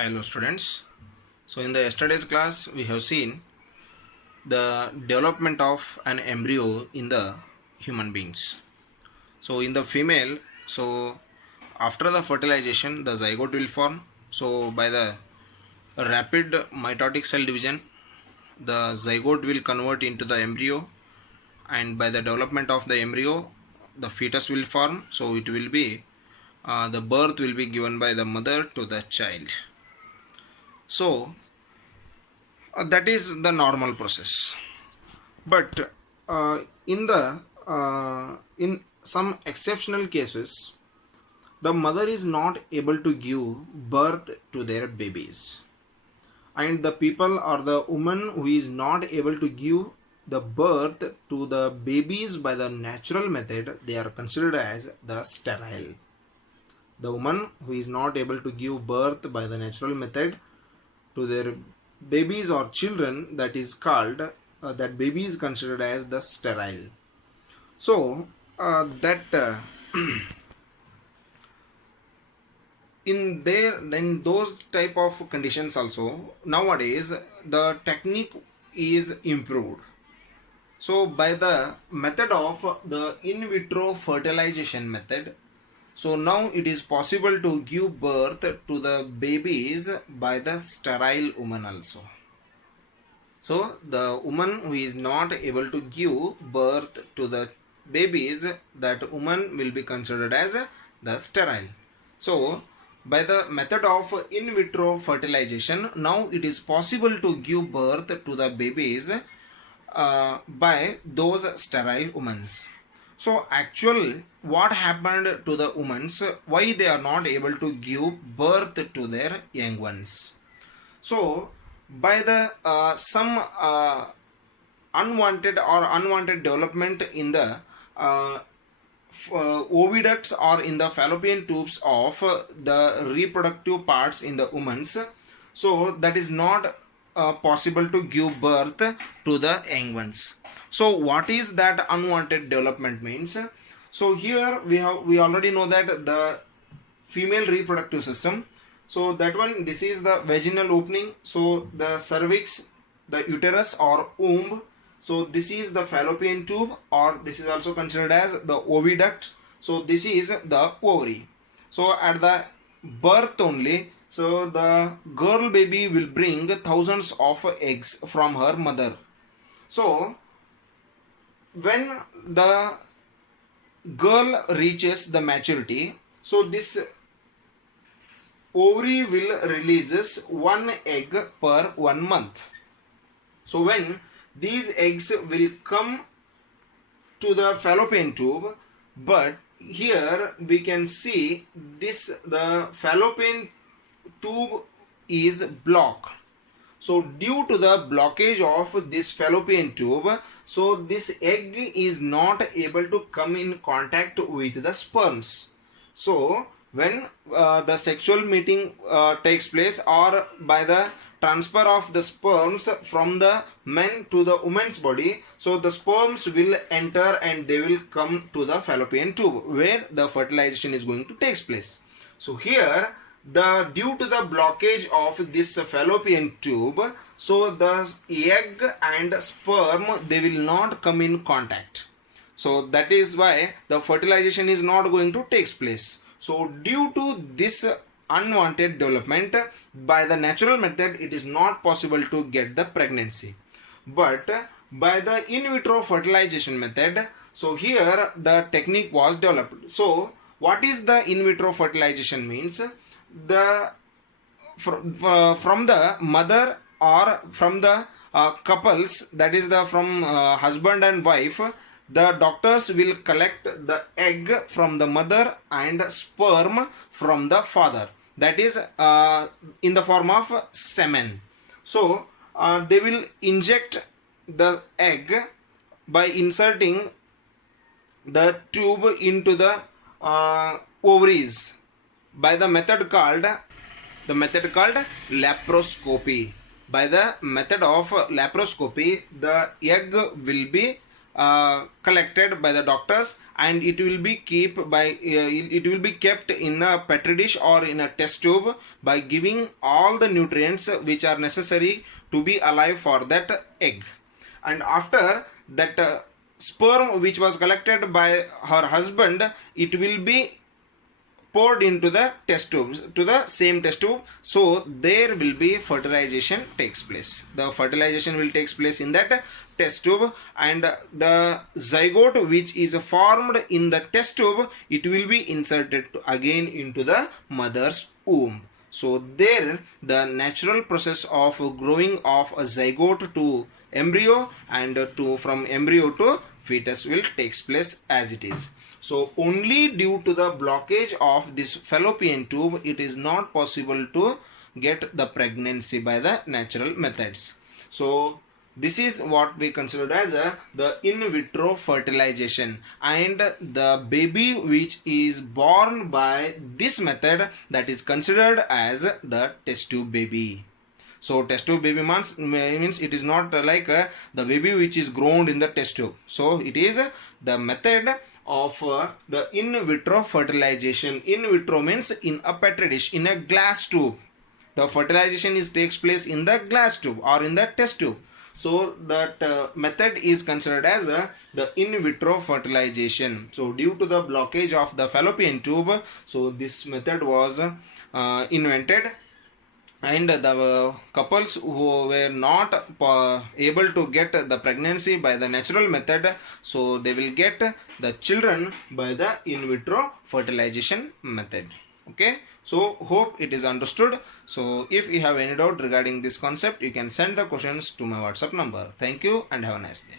Hello students. So in the yesterday's class we have seen the development of an embryo in the human beings. So in the female, so after the fertilization the zygote will form. So by the rapid mitotic cell division the zygote will convert into the embryo, and by the development of the embryo the fetus will form. So it will be the birth will be given by the mother to the child. So that is the normal process, but in some exceptional cases the mother is not able to give birth to their babies, and the people or the woman who is not able to give the birth to the babies by the natural method, they are considered as the sterile. The woman who is not able to give birth by the natural method to their babies or children, that is called that baby is considered as the sterile. So in those type of conditions also nowadays the technique is improved. So by the method of the in vitro fertilization method, so now it is possible to give birth to the babies by the sterile woman also. So the woman who is not able to give birth to the babies, that woman will be considered as the sterile. So by the method of in vitro fertilization, now it is possible to give birth to the babies by those sterile women. So actually what happened to the women, why they are not able to give birth to their young ones? So by the some unwanted development in the oviducts or in the fallopian tubes of the reproductive parts in the women's, so that is not possible to give birth to the young ones. So what is that unwanted development means? So here we already know that the female reproductive system, so that one, this is the vaginal opening, so the cervix, the uterus or womb, so this is the fallopian tube, or this is also considered as the oviduct, so this is the ovary. So at the birth only, so the girl baby will bring thousands of eggs from her mother. So when the girl reaches the maturity, so this ovary will releases one egg per 1 month. So when these eggs will come to the fallopian tube, but here we can see this, the fallopian tube is blocked. So due to the blockage of this fallopian tube, so this egg is not able to come in contact with the sperms. So when the sexual meeting takes place, or by the transfer of the sperms from the men to the woman's body, so the sperms will enter and they will come to the fallopian tube where the fertilization is going to take place. So here due to the blockage of this fallopian tube, so the egg and sperm, they will not come in contact. So that is why the fertilization is not going to take place. So due to this unwanted development, by the natural method it is not possible to get the pregnancy, but by the in vitro fertilization method, so here the technique was developed. So what is the in vitro fertilization means? The from the mother or from the couples, that is the from husband and wife, the doctors will collect the egg from the mother and sperm from the father, that is in the form of semen. So they will inject the egg by inserting the tube into the ovaries by the method called laparoscopy. By the method of laparoscopy, the egg will be collected by the doctors, and it will be kept in a petri dish or in a test tube by giving all the nutrients which are necessary to be alive for that egg. And after that sperm which was collected by her husband, it will be poured into the test tubes, to the same test tube, so there will be fertilization takes place. The fertilization will takes place in that test tube, and the zygote which is formed in the test tube, it will be inserted again into the mother's womb. So there the natural process of growing of a zygote to embryo and from embryo to fetus will takes place as it is. So only due to the blockage of this fallopian tube, it is not possible to get the pregnancy by the natural methods. So this is what we considered as the in vitro fertilization, and the baby which is born by this method, that is considered as the test tube baby. So test tube baby means it is not like the baby which is grown in the test tube. So it is the method of the in vitro fertilization. In vitro means in a petri dish, in a glass tube. The fertilization takes place in the glass tube or in the test tube. So that method is considered as the in vitro fertilization. So due to the blockage of the fallopian tube, so this method was invented, and the couples who were not able to get the pregnancy by the natural method, so they will get the children by the in vitro fertilization method. Okay, so hope it is understood. So if you have any doubt regarding this concept, you can send the questions to my WhatsApp number. Thank you and have a nice day.